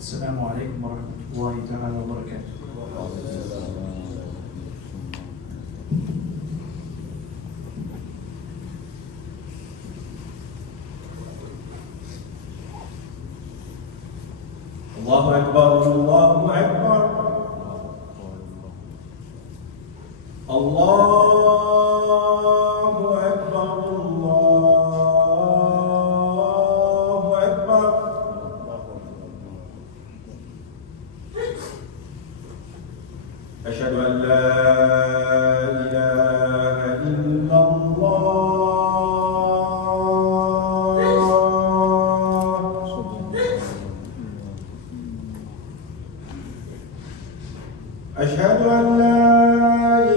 Assalamu alaikum wa rahmatullahi ta'ala wa barakatuh. Allahu Akbar, Allahu Akbar. Allahu Akbar, Allahu Akbar. أشهد أن لا إله إلا الله. أشهد أن لا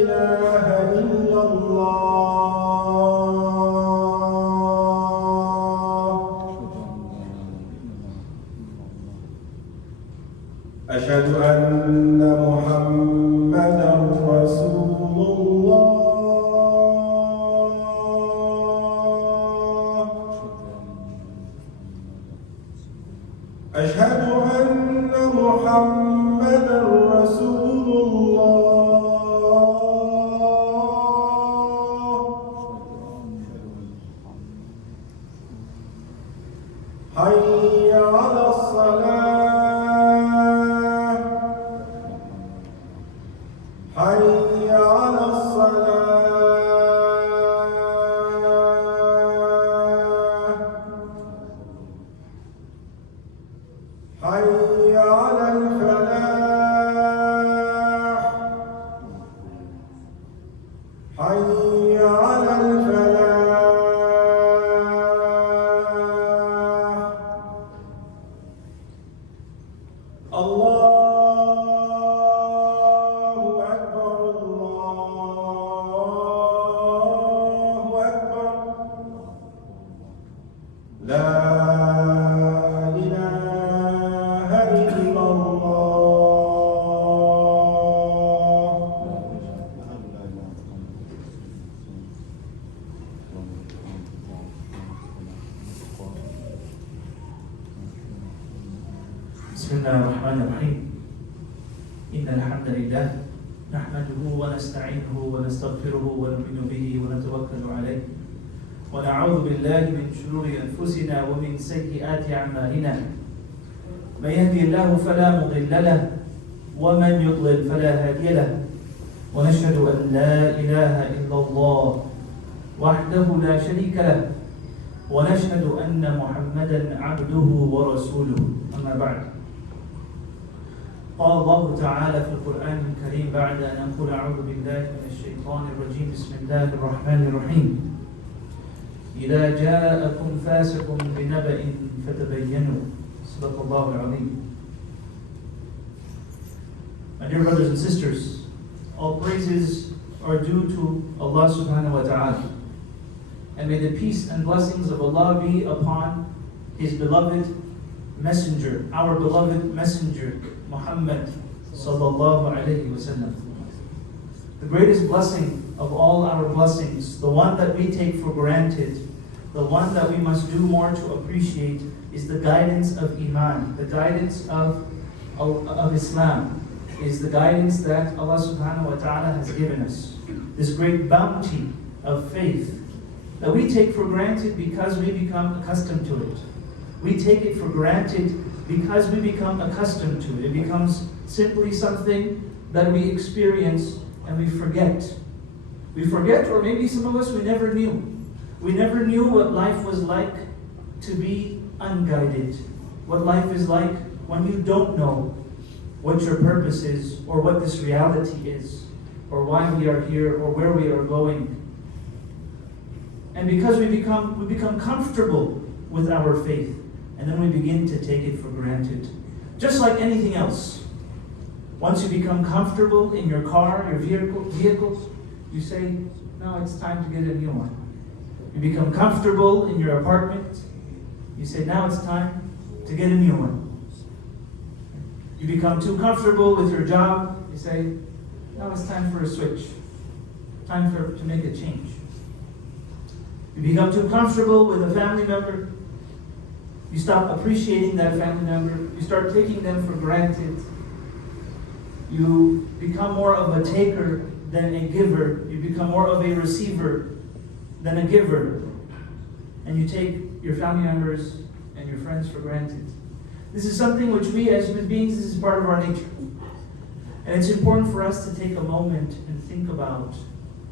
إله إلا الله. أشهد أن محمدا رسول الله. أشهد أن محمدا رسول الله. حي على الصلاة. حي على الصلاة. حي على الفلاح. حي على الفلاح. الله أكبر، الله أكبر. لا إله إلا الله. بسم الله الرحمن الرحيم. إن الحمد لله نحمده ونستعينه ونستغفره ونؤمن به ونتوكل عليه ونعوذ بالله من شرور أنفسنا ومن سيئات أعمالنا. من يهدي الله فلا مضل له ومن يضلل فلا هادي له. ونشهد أن لا إله إلا الله وحده لا شريك له ونشهد أن محمدا عبده ورسوله. أما بعد، قال الله تعالى في القرآن الكريم بعد أن أقول أعوذ بالله من الشيطان الرجيم بسم الله الرحمن الرحيم. إذا جاءكم فاسق بنبأ فتبينوا. صدق الله العظيم. My dear brothers and sisters, all praises are due to Allah subhanahu wa ta'ala. And may the peace and blessings of Allah be upon His beloved messenger, our beloved messenger, Muhammad sallallahu alayhi wa sallam. The greatest blessing of all our blessings, the one that we take for granted, the one that we must do more to appreciate, is the guidance of Iman, the guidance of Islam, is the guidance that Allah subhanahu wa ta'ala has given us. This great bounty of faith that we take for granted because we become accustomed to it. We take it for granted because we become accustomed to it. It becomes simply something that we experience and we forget. We forget, or maybe some of us, we never knew. We never knew what life was like to be unguided. What life is like when you don't know what your purpose is, or what this reality is, or why we are here, or where we are going. And because we become comfortable with our faith, and then we begin to take it for granted. Just like anything else. Once you become comfortable in your car, your vehicles, you say, no, it's time to get a new one. You become comfortable in your apartment, you say, now it's time to get a new one. You become too comfortable with your job, you say, now it's time for a switch. Time to make a change. You become too comfortable with a family member, You stop appreciating that family member. You start taking them for granted. You become more of a taker than a giver. You become more of a receiver than a giver. And you take your family members and your friends for granted. This is something which we as human beings, this is part of our nature. And it's important for us to take a moment and think about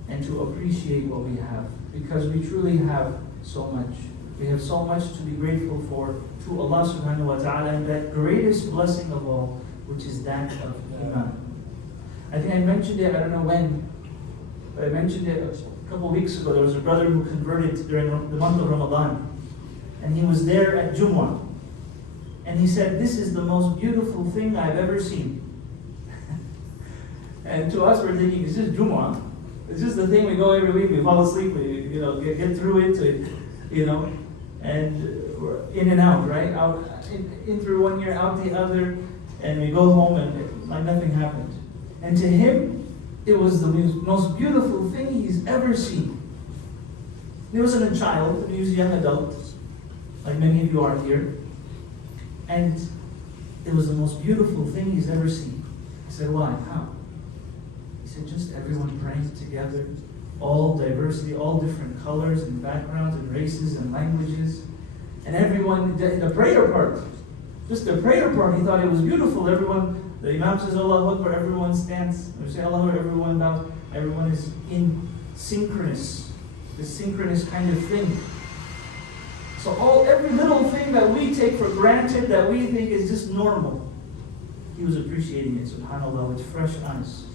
and to appreciate what we have. Because we truly have so much. We have so much to be grateful for to Allah subhanahu wa ta'ala, and that greatest blessing of all, which is that of Iman. I think I mentioned it, I don't know when, but I mentioned it a couple of weeks ago. There was a brother who converted during the month of Ramadan. And he was there at Jum'uah. And he said, "This is the most beautiful thing I've ever seen." And to us, we're thinking, it's just Jum'uah. It's just the thing we go every week, we fall asleep, we get through it, and we're in and out, right? Out, in through one ear, out the other, and we go home and like nothing happened. And to him, it was the most beautiful thing he's ever seen. He wasn't a child, he was a young adult, like many of you are here. And it was the most beautiful thing he's ever seen. He said, "Why? How?" He said, "Just everyone praying together, all diversity, all different colors and backgrounds and races and languages. And everyone, the prayer part, just the prayer part, he thought it was beautiful. Everyone, the Imam says Allahu Akbar, everyone stands. We say Allahu Akbar, everyone bows. Everyone is in synchronous, this synchronous kind of thing. So every little thing that we take for granted, that we think is just normal, he was appreciating it, subhanAllah, with fresh eyes.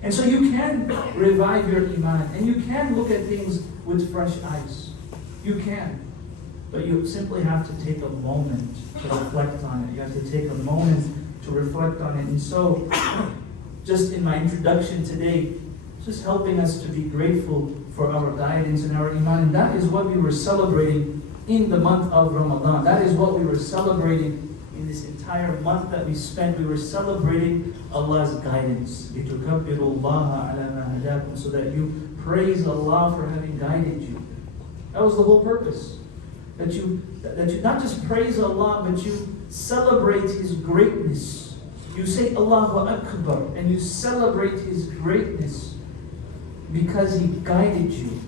And so you can revive your iman, and you can look at things with fresh eyes. You can. But you simply have to take a moment to reflect on it. You have to take a moment to reflect on it. And so, just in my introduction today, just helping us to be grateful for our guidance and our iman. And that is what we were celebrating in the month of Ramadan. That is what we were celebrating in this entire month that we spent. We were celebrating Allah's guidance. So that you praise Allah for having guided you. That was the whole purpose. That you not just praise Allah, but you celebrate His greatness. You say Allahu Akbar, and you celebrate His greatness because He guided you.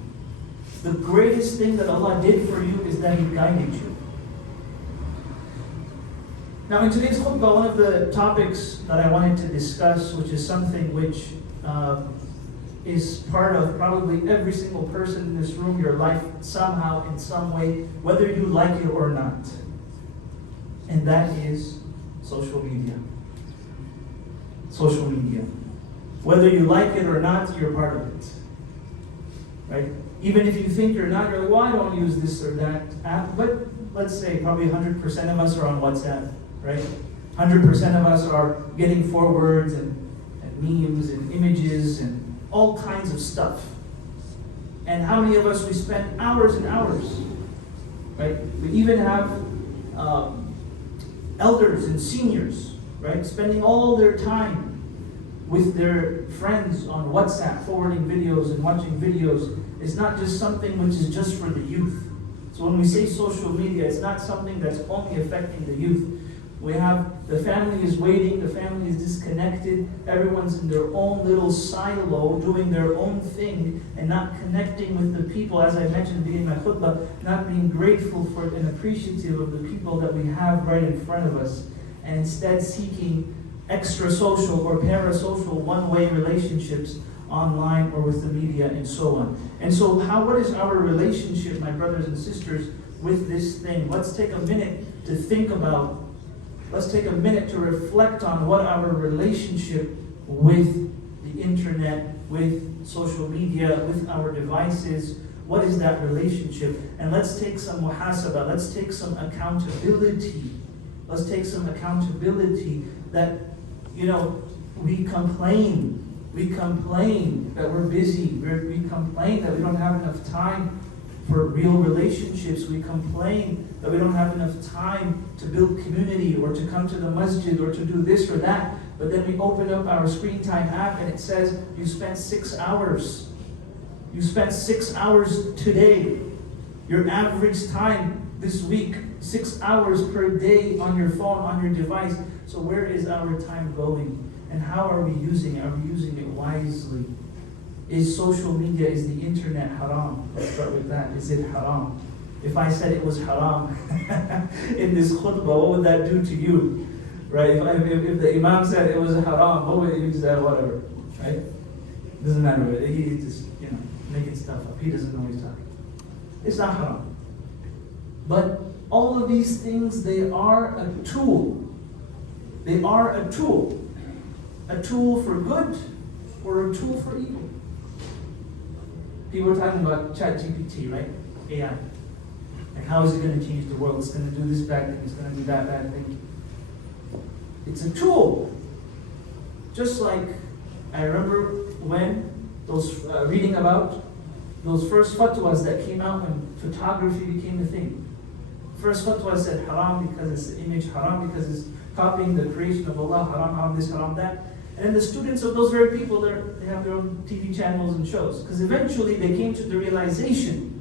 The greatest thing that Allah did for you is that He guided you. Now in today's khutbah, one of the topics that I wanted to discuss, which is something which is part of probably every single person in this room, your life somehow, in some way, whether you like it or not. And that is social media. Social media. Whether you like it or not, you're part of it. Right? Even if you think you're not, you're like, well, I don't use this or that app. But let's say probably 100% of us are on WhatsApp, right? 100% of us are getting forwards and memes and images and all kinds of stuff. And how many of us, we spend hours and hours, right? We even have elders and seniors, right? Spending all their time with their friends on WhatsApp, forwarding videos and watching videos. It's not just something which is just for the youth. So when we say social media, it's not something that's only affecting the youth. We have, the family is waiting, the family is disconnected, everyone's in their own little silo, doing their own thing, and not connecting with the people, as I mentioned at the beginning of my khutbah, not being grateful for and appreciative of the people that we have right in front of us, and instead seeking extra social or parasocial one-way relationships online or with the media and so on. And so what is our relationship, my brothers and sisters, with this thing? Let's take a minute to think about. Let's take a minute to reflect on what our relationship with the internet, with social media, with our devices, what is that relationship? And let's take some muhasabah, let's take some accountability. Let's take some accountability that, we complain that we're busy, we complain that we don't have enough time for real relationships. We complain that we don't have enough time to build community or to come to the masjid or to do this or that. But then we open up our screen time app and it says, you spent 6 hours. You spent 6 hours today. Your average time this week 6 hours per day on your phone, on your device. So where is our time going? And how are we using it? Are we using it wisely? Is social media, is the internet haram? Let's start with that. Is it haram? If I said it was haram in this khutbah, what would that do to you? Right? If the imam said it was haram, what would you say? Whatever. Right? Doesn't matter. He's just, making stuff up. He doesn't know what he's talking. It's not haram. But all of these things, they are a tool. They are a tool. A tool for good or a tool for evil. People are talking about ChatGPT, right? AI. And how is it going to change the world? It's going to do this bad thing. It's going to do that bad thing. It's a tool. Just like I remember when those reading about those first fatwas that came out when photography became a thing. First fatwa said haram because it's the image, haram because it's copying the creation of Allah, haram this, haram that. And then the students of those very people, they have their own TV channels and shows. Because eventually they came to the realization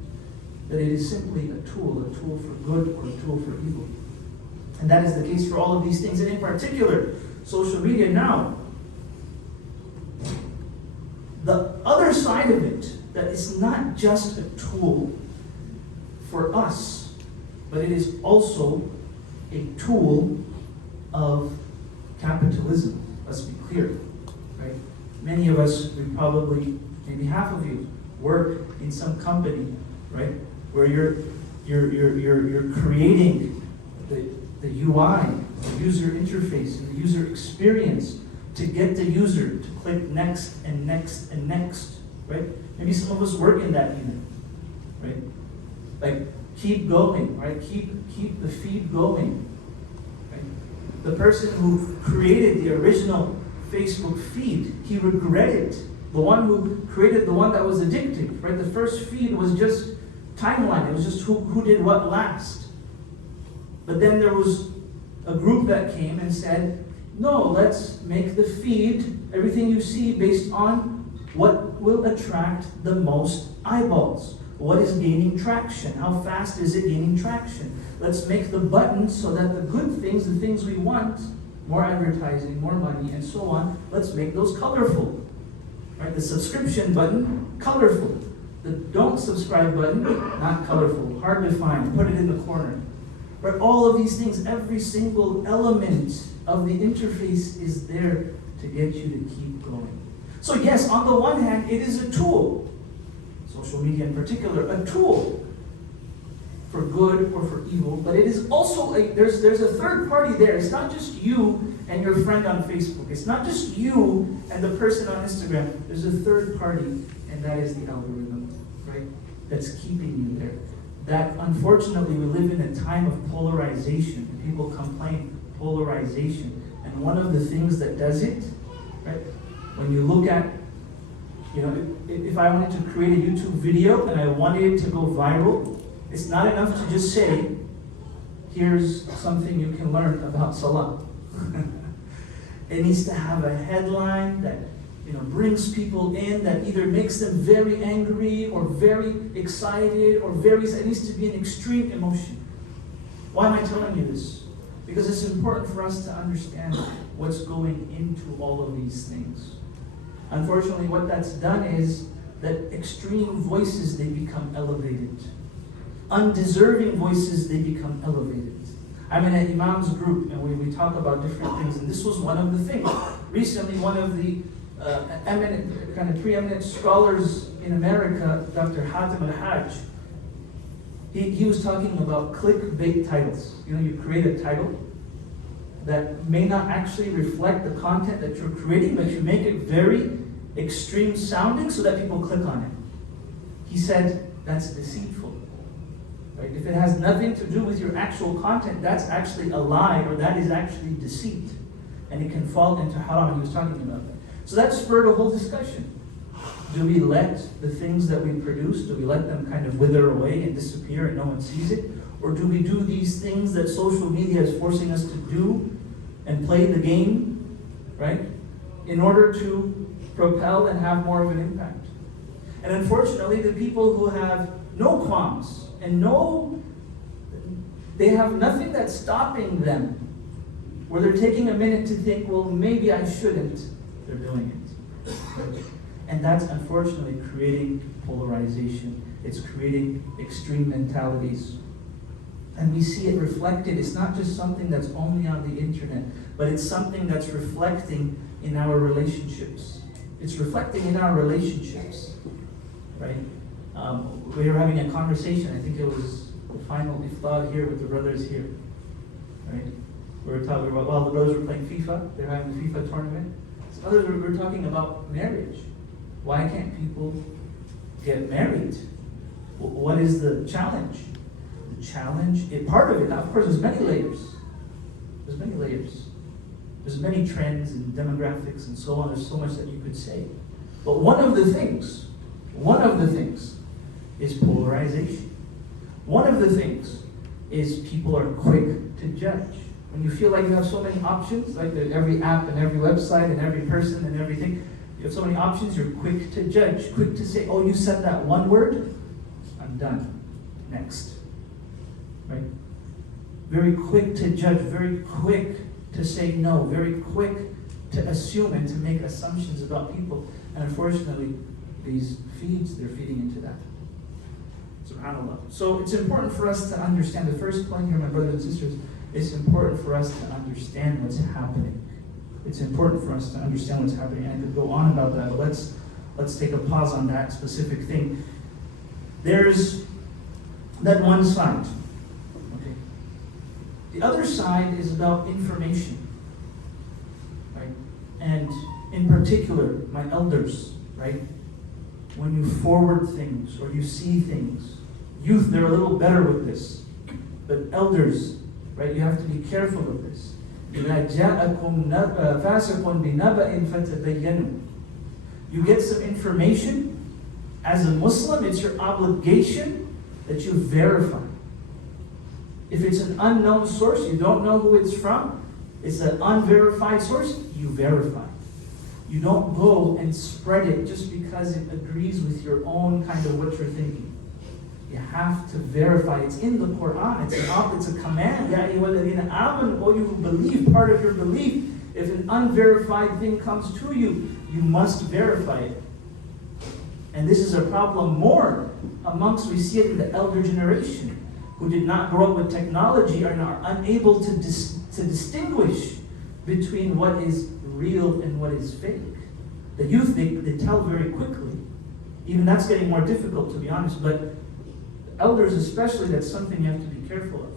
that it is simply a tool for good or a tool for evil. And that is the case for all of these things. And in particular, social media now. The other side of it, that it's not just a tool for us, but it is also a tool of capitalism. Let's be clear, right? Many of us, we probably, maybe half of you, work in some company, right, where you're creating the UI, the user interface, and the user experience to get the user to click next and next and next, right? Maybe some of us work in that unit, right? Like, keep going, right? Keep the feed going, right? The person who created the original Facebook feed, he regretted. The one who created the one that was addictive, right? The first feed was just timeline. It was just who did what last. But then there was a group that came and said, no, let's make the feed, everything you see, based on what will attract the most eyeballs. What is gaining traction? How fast is it gaining traction? Let's make the buttons so that the good things, the things we want, more advertising, more money, and so on, let's make those colorful. Right? The subscription button, colorful. The don't subscribe button, not colorful, hard to find, put it in the corner. But all of these things, every single element of the interface is there to get you to keep going. So yes, on the one hand, it is a tool. Social media in particular, a tool for good or for evil, but it is also there's a third party there. It's not just you and your friend on Facebook. It's not just you and the person on Instagram. There's a third party, and that is the algorithm, right? That's keeping you there. That, unfortunately, we live in a time of polarization. People complain, polarization. And one of the things that does it, right, when you look at, if I wanted to create a YouTube video and I wanted it to go viral, it's not enough to just say, here's something you can learn about Salah. It needs to have a headline that brings people in, that either makes them very angry or very excited or it needs to be an extreme emotion. Why am I telling you this? Because it's important for us to understand what's going into all of these things. Unfortunately, what that's done is that extreme voices, they become elevated. Undeserving voices, they become elevated. I'm in an imam's group, and we talk about different things, and this was one of the things. Recently, one of the preeminent scholars in America, Dr. Hatem al-Hajj, he was talking about clickbait titles. You create a title that may not actually reflect the content that you're creating, but you make it very extreme sounding so that people click on it. He said that's deceitful. Right? If it has nothing to do with your actual content, that's actually a lie, or that is actually deceit. And it can fall into haram. He was talking about that. So that spurred a whole discussion. Do we let the things that we produce, do we let them kind of wither away and disappear and no one sees it? Or do we do these things that social media is forcing us to do and play the game, right? In order to propel and have more of an impact. And unfortunately, the people who have no qualms and no They have nothing that's stopping them, where they're taking a minute to think, well, maybe I shouldn't. They're doing it. And that's unfortunately creating polarization. It's creating extreme mentalities. And we see it reflected. It's not just something that's only on the internet, but it's something that's reflecting in our relationships. It's reflecting in our relationships, right? We were having a conversation, I think it was the final iftar here with the brothers here, right? We were talking about, well, the brothers were playing FIFA, they're having the FIFA tournament. Some others were talking about marriage. Why can't people get married? What is the challenge? The challenge, part of it, of course, there's many layers. There's many layers. There's many trends and demographics and so on. There's so much that you could say. But one of the things is polarization. One of the things is people are quick to judge. When you feel like you have so many options, like every app and every website and every person and everything, you have so many options, you're quick to judge, quick to say, oh, you said that one word, I'm done. Next. Right? Very quick to judge, very quick to say no, very quick to assume and to make assumptions about people. And unfortunately, these feeds, they're feeding into that. SubhanAllah. So it's important for us to understand, the first point here, my brothers and sisters, it's important for us to understand what's happening. It's important for us to understand what's happening. And I could go on about that, but let's take a pause on that specific thing. There's that one side. Okay. The other side is about information. Right? And in particular, my elders, right? When you forward things or you see things, youth, they're a little better with this. But elders, right, you have to be careful of this. إِذَا جَاءَكُمْ فَاسِقٌ بِنَبَإٍ فَتَبَيَّنُوا. You get some information, as a Muslim, it's your obligation that you verify. If it's an unknown source, you don't know who it's from, it's an unverified source, you verify. You don't go and spread it just because it agrees with your own kind of what you're thinking. You have to verify. It's in the Quran. It's a command. Ya ayyuhalladhina amanu, oh, you who believe, part of your belief. If an unverified thing comes to you, you must verify it. And this is a problem more amongst, we see it in the elder generation, who did not grow up with technology and are unable to distinguish between what is real and what is fake. The youth, they tell very quickly. Even that's getting more difficult, to be honest, but elders especially, that's something you have to be careful of.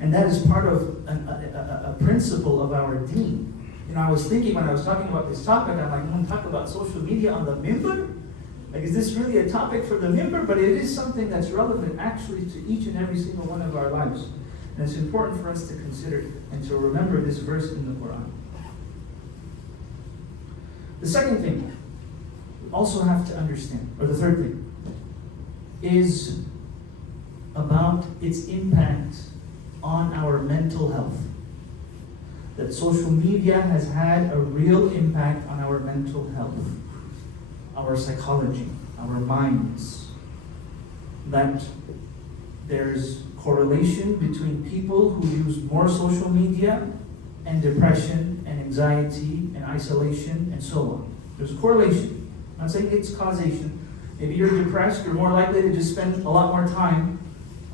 And that is part of a principle of our deen. You know, I was thinking when I was talking about this topic, I'm like, I'm going to talk about social media on the minbar? Like, is this really a topic for the minbar? But it is something that's relevant actually to each and every single one of our lives. And it's important for us to consider and to remember this verse in the Quran. The second thing we also have to understand, or the third thing, is about its impact on our mental health. That social media has had a real impact on our mental health, our psychology, our minds. That there's correlation between people who use more social media and depression and anxiety and isolation and so on. There's a correlation. I'm not saying it's causation. Maybe you're depressed, you're more likely to just spend a lot more time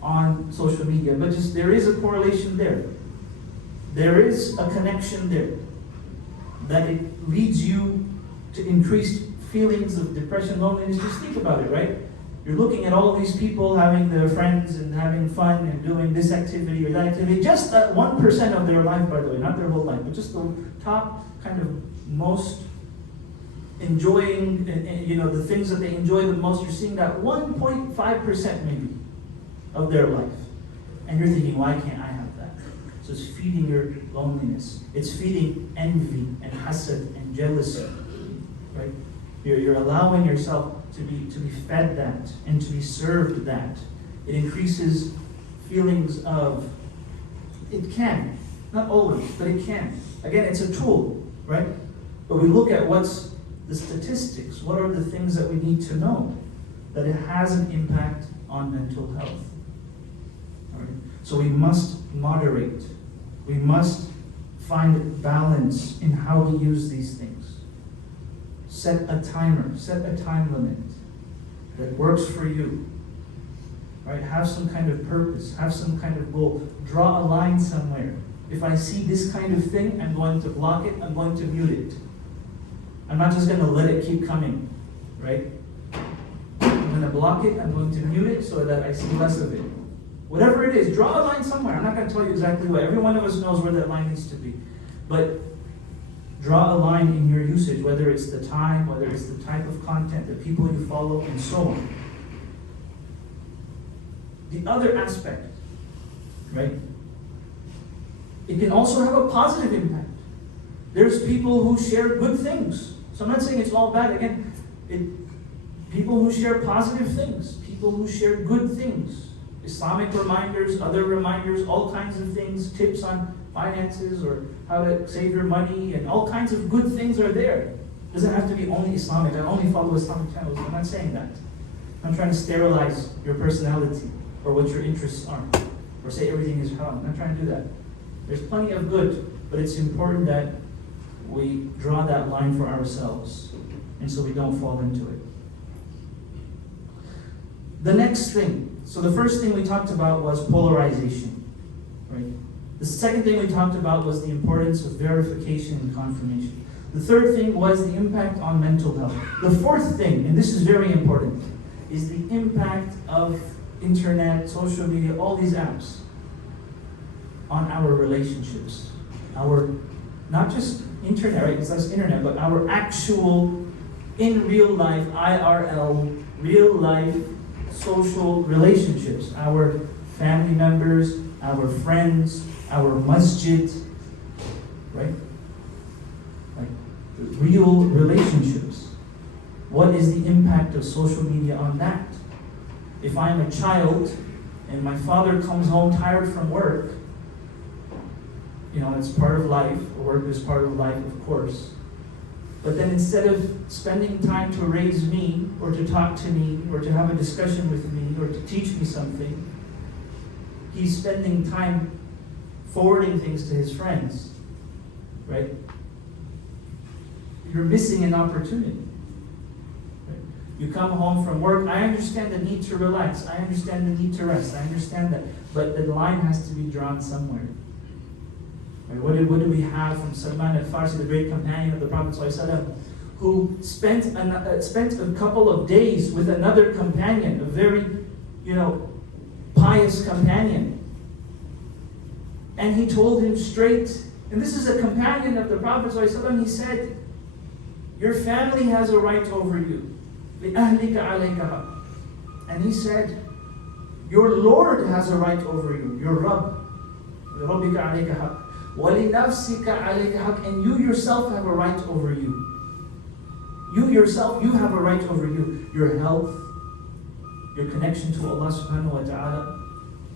on social media. But just there is a correlation there. There is a connection there. That it leads you to increased feelings of depression, loneliness. Just think about it, right? You're looking at all these people having their friends and having fun and doing this activity or that activity. Just that 1% of their life, by the way, not their whole life, but just the top kind of most enjoying, you know, the things that they enjoy the most. You're seeing that 1.5% maybe of their life. And you're thinking, why can't I have that? So it's feeding your loneliness. It's feeding envy and hasad and jealousy, right? You're allowing yourself to be fed that and to be served that. It increases feelings of, it can, not always, but it can. Again, it's a tool, right? But we look at what's the statistics, what are the things that we need to know, that it has an impact on mental health. So we must moderate. We must find balance in how we use these things. Set a timer, set a time limit that works for you. Right? Have some kind of purpose, have some kind of goal. Draw a line somewhere. If I see this kind of thing, I'm going to block it, I'm going to mute it. I'm not just going to let it keep coming, right? I'm going to block it, I'm going to mute it so that I see less of it. Whatever it is, draw a line somewhere. I'm not going to tell you exactly what. Every one of us knows where that line needs to be. But draw a line in your usage, whether it's the time, whether it's the type of content, the people you follow, and so on. The other aspect, right? It can also have a positive impact. There's people who share good things. So I'm not saying it's all bad. Again, people who share positive things, people who share good things, Islamic reminders, other reminders, all kinds of things, tips on finances or how to save your money, and all kinds of good things are there. It doesn't have to be only Islamic. I only follow Islamic channels. I'm not saying that. I'm trying to sterilize your personality or what your interests are, or say everything is haram. I'm not trying to do that. There's plenty of good, but it's important that we draw that line for ourselves, and so we don't fall into it. The next thing, so the first thing we talked about was polarization, right? The second thing we talked about was the importance of verification and confirmation. The third thing was the impact on mental health. The fourth thing, and this is very important, is the impact of internet, social media, all these apps on our relationships. Our, not just internet, right? It's not internet, but our actual, in real life, IRL, real life, social relationships. Our family members, our friends, our masjid, right? Like real relationships. What is the impact of social media on that? If I'm a child and my father comes home tired from work, it's part of life. Work is part of life, of course. But then instead of spending time to raise me, or to talk to me, or to have a discussion with me, or to teach me something, he's spending time forwarding things to his friends, right? You're missing an opportunity. Right? You come home from work, I understand the need to relax, I understand the need to rest, I understand that, but the line has to be drawn somewhere. Right? What do we have from Salman al-Farsi, the great companion of the Prophet ﷺ, who spent a couple of days with another companion, a very, pious companion. And he told him straight, and this is a companion of the Prophet ﷺ, he said, your family has a right over you. لِأَهْلِكَ عَلَيْكَ حَقٌّ. And he said, your Lord has a right over you, your Rabb. لِرَبِّكَ عَلَيْكَ حَقٌّ. وَلِنَفْسِكَ عَلَيْكَ حَقٌّ. And you yourself have a right over you. You yourself, you have a right over you. Your health, your connection to Allah subhanahu wa ta'ala,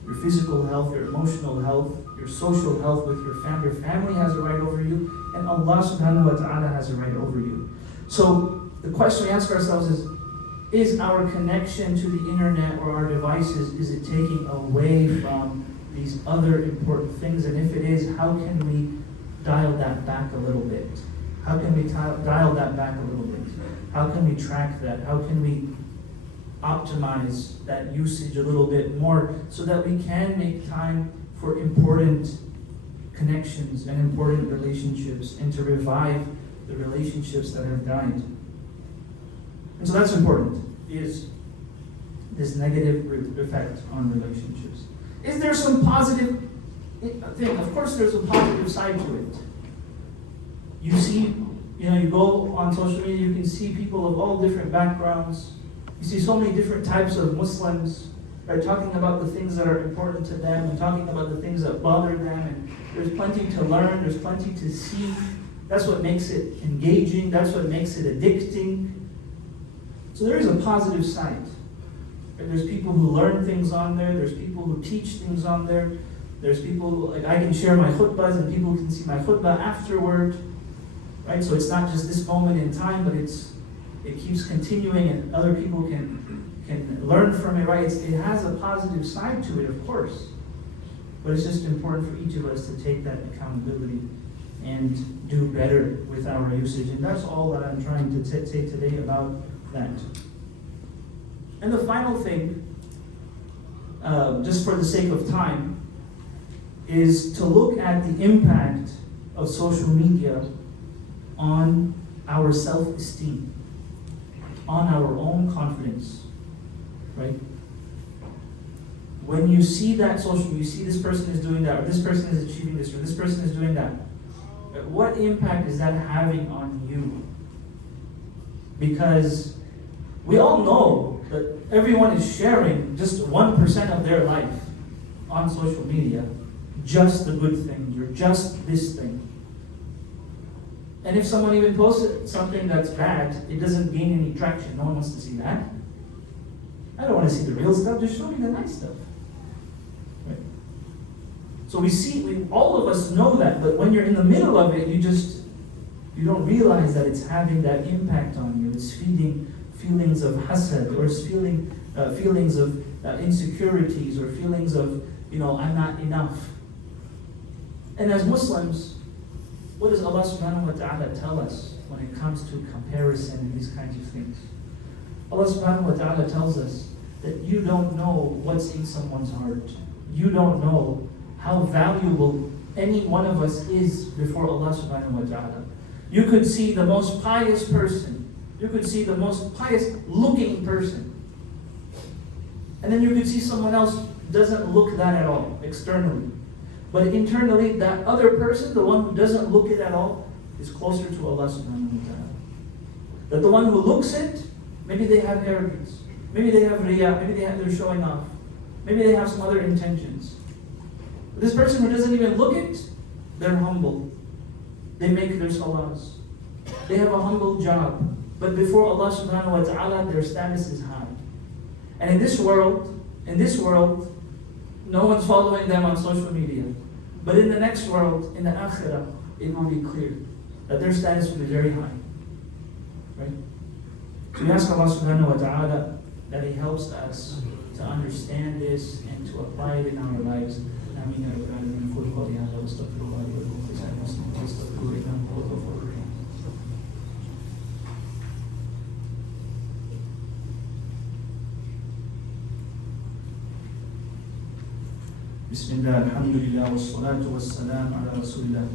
your physical health, your emotional health, your social health with your family. Your family has a right over you, and Allah subhanahu wa ta'ala has a right over you. So the question we ask ourselves is our connection to the internet or our devices, is it taking away from these other important things? And if it is, how can we dial that back a little bit? How can we dial that back a little bit? How can we track that? How can we optimize that usage a little bit more so that we can make time for important connections and important relationships, and to revive the relationships that have died? And so that's important, is this negative effect on relationships. Is there some positive thing? Of course there's a positive side to it. You see, you go on social media, you can see people of all different backgrounds. You see so many different types of Muslims, right, talking about the things that are important to them and talking about the things that bother them. And there's plenty to learn, there's plenty to see. That's what makes it engaging, that's what makes it addicting. So there is a positive side. Right? There's people who learn things on there, there's people who teach things on there, there's people, like I can share my khutbahs and people can see my khutbah afterward. Right? So it's not just this moment in time, but it keeps continuing, and other people can learn from it, right? It has a positive side to it, of course. But it's just important for each of us to take that accountability and do better with our usage. And that's all that I'm trying to say today about that. And the final thing, just for the sake of time, is to look at the impact of social media on our self-esteem, on our own confidence, right? When you see that you see this person is doing that, or this person is achieving this, or this person is doing that, what impact is that having on you? Because we all know that everyone is sharing just 1% of their life on social media, just the good things, or just this thing. And if someone even posts something that's bad, it doesn't gain any traction. No one wants to see that. I don't want to see the real stuff, just show me the nice stuff. Right? So all of us know that, but when you're in the middle of it, you don't realize that it's having that impact on you. It's feeding feelings of hasad, or it's feelings of insecurities, or feelings of, I'm not enough. And as Muslims, what does Allah subhanahu wa ta'ala tell us when it comes to comparison and these kinds of things? Allah subhanahu wa ta'ala tells us that you don't know what's in someone's heart. You don't know how valuable any one of us is before Allah subhanahu wa ta'ala. You could see the most pious person. You could see the most pious looking person. And then you could see someone else doesn't look that at all, externally. But internally, that other person, the one who doesn't look it at all, is closer to Allah subhanahu wa ta'ala. That the one who looks it, maybe they have arrogance, maybe they have riyah, maybe they're showing off, maybe they have some other intentions. But this person who doesn't even look it, they're humble. They make their salahs. They have a humble job. But before Allah subhanahu wa ta'ala, their status is high. And in this world, no one's following them on social media. But in the next world, in the akhirah, it will be clear that their status will be very high. Right? So we ask Allah subhanahu wa ta'ala that He helps us to understand this and to apply it in our lives. Ameen ya rabbal alamin. Qul qawli hadha wa astaghfirullah li wa lakum wa lisa'iril muslimin fastaghfiruhu innahu huwal ghafurur rahim. Bismillah, alhamdulillah, wassalatu wassalam ala rasulillah.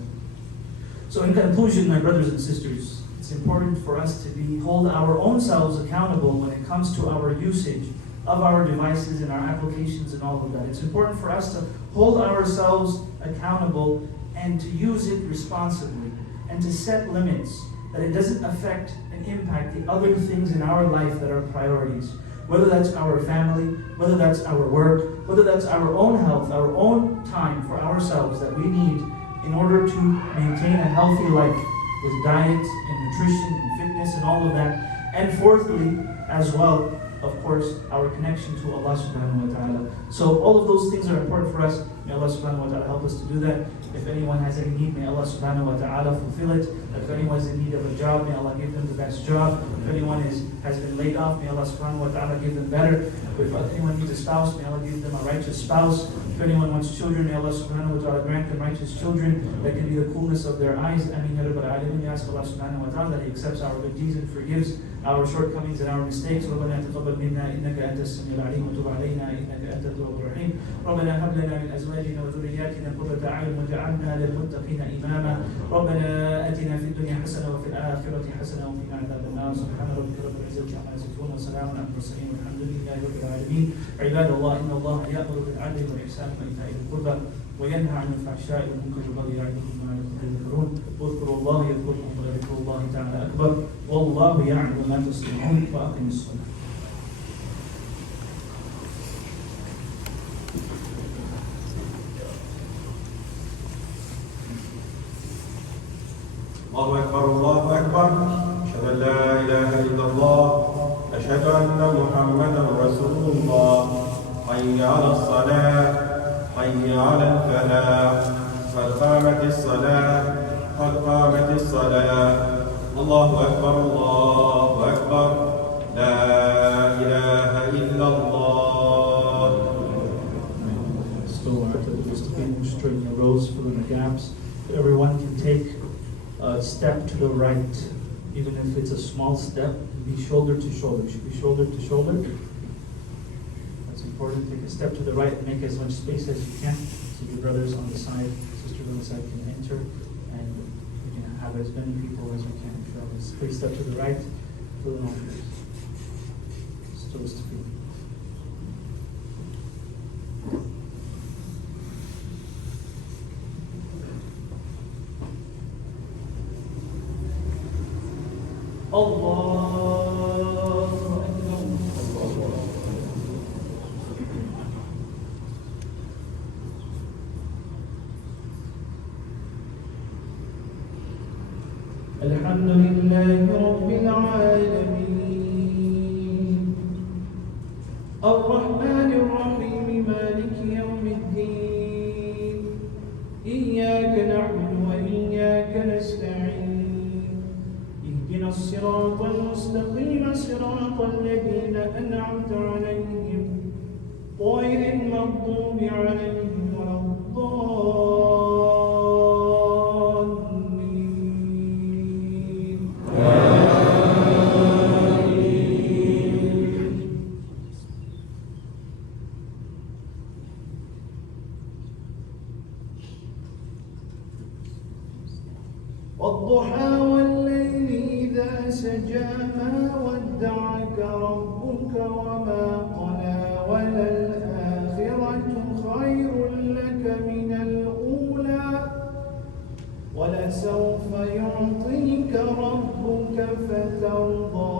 So in conclusion, my brothers and sisters, it's important for us to hold our own selves accountable when it comes to our usage of our devices and our applications and all of that. It's important for us to hold ourselves accountable and to use it responsibly and to set limits, that it doesn't affect and impact the other things in our life that are priorities. Whether that's our family, whether that's our work, whether that's our own health, our own time for ourselves that we need in order to maintain a healthy life with diet and nutrition and fitness and all of that. And fourthly, as well, of course, our connection to Allah subhanahu wa ta'ala. So all of those things are important for us. May Allah subhanahu wa ta'ala help us to do that. If anyone has any need, may Allah subhanahu wa ta'ala fulfill it. If anyone is in need of a job, may Allah give them the best job. If anyone has been laid off, may Allah subhanahu wa ta'ala give them better. If anyone needs a spouse, may Allah give them a righteous spouse. If anyone wants children, may Allah subhanahu wa ta'ala grant them righteous children that can be the coolness of their eyes. Ameen ya rabbal alamin. We ask Allah subhanahu wa ta'ala that He accepts our good deeds and forgives our shortcomings and our mistakes. ربنا تقبل منا إنك أنت السميع العليم وتب علينا إنك أنت التواب الرحيم. ربنا هب لنا من أزواجنا وذرياتنا قرة أعين واجعلنا للمتقين إماما. ربنا آتنا في الدنيا حسنة وفي الآخرة حسنة وقنا عذاب النار. سبحان ربك رب العزة عما يصفون وسلام على المرسلين والحمد لله رب العالمين. عباد الله إن الله يأمر بالعدل والإحسان وإيتاء ذي القربى وينهى عن الفحشاء والمنكر والبغي يعظكم لعلكم تذكرون. واذكروا الله يذكركم ولذكر الله تعالى أكبر والله يعلم ما تصنعون وأقم الصلاة. الله أكبر الله أكبر أشهد أن لا إله إلا الله أشهد أن محمدا رسول الله حي على الصلاة حي على الفلاح قد قامت الصلاة قد قامت الصلاة الله أكبر لا إله إلا الله. take a step to the right, even if it's a small step, be shoulder to shoulder. You should be shoulder to shoulder. That's important. Take a step to the right and make as much space as you can so your brothers on the side, sisters on the side can enter, and we can have as many people as we can. So please step to the right, to the left. Still to feet. Allahu Akbar. Alhamdulillahi Rabbil Alameen. Ar-Rahmanir Rahim, Maliki Yawmiddin. Iyyaka na'budu wa iyyaka nasta'in. اهدنا الصراط المستقيم صراط الذين أنعمت عليهم غير المغضوب عليهم ولا الضالين. والضحى والليل إذا سجى ما ودعك ربك وما قلى وللآخرة خير لك من الأولى ولسوف يعطيك ربك فترضى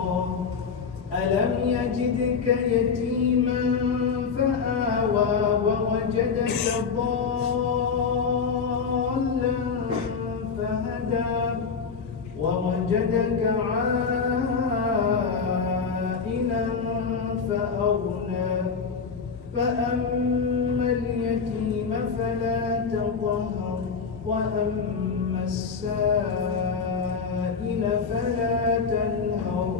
ألم يجدك يتيما فآوى ووجدك ضالا فهدى ووجدك عائلا فأغنى فأما اليتيم فلا تقهر وأما السائل فلا تنهر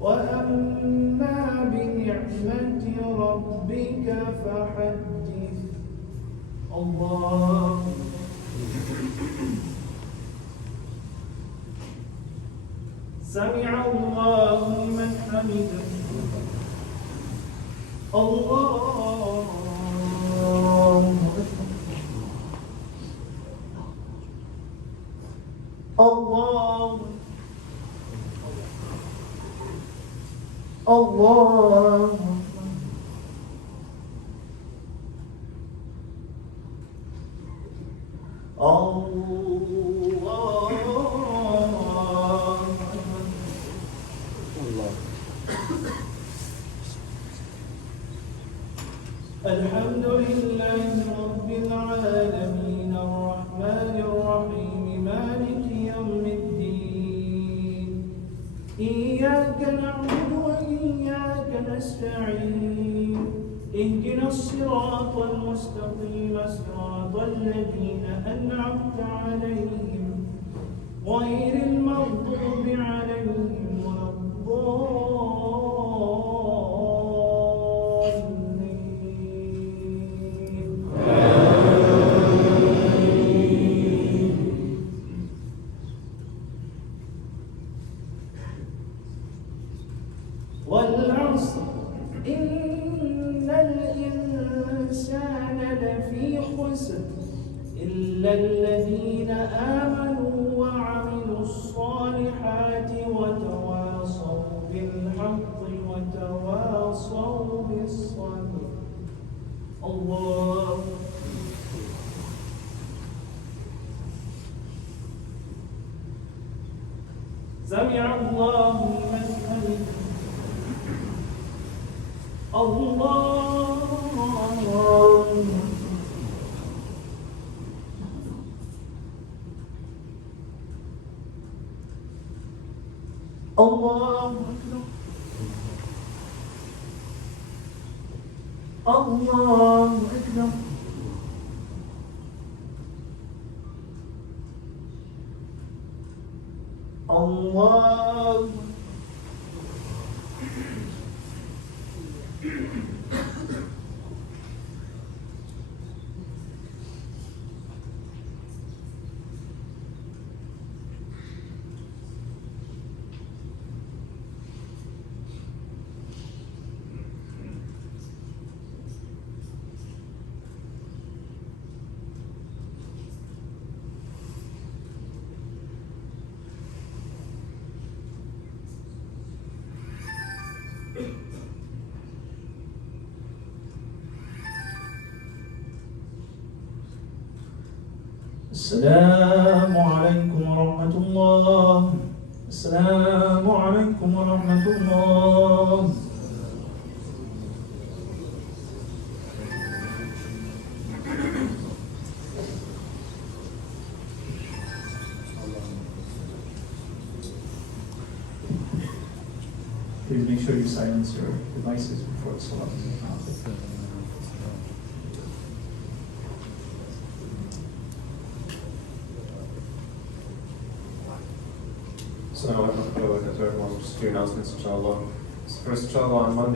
وأما بنعمة ربك فحدث. الله سمع الله لمن حمده. الله الله الله الحمد لله رب العالمين الرحمن الرحيم مالك يوم الدين إياك نعبد وإياك نستعين اهدنا الصراط المستقيم صراط الذين أنعمت عليهم غير المغضوب عليهم ولا والعصر إن الإنسان لفي خسر إلا الذين آمنوا وعملوا الصالحات وتواصوا بالحق وتواصوا بالصبر. الله سمع الله لمن حمده. الله الله الله أكبر. الله السلام عليكم ورحمة الله. السلام عليكم ورحمة الله. Please make sure you silence your devices before the Salah. Assalamu alaikum wa rahmatullahi wa barakatuh. Just a few announcements, inshallah. First, inshallah, on Monday.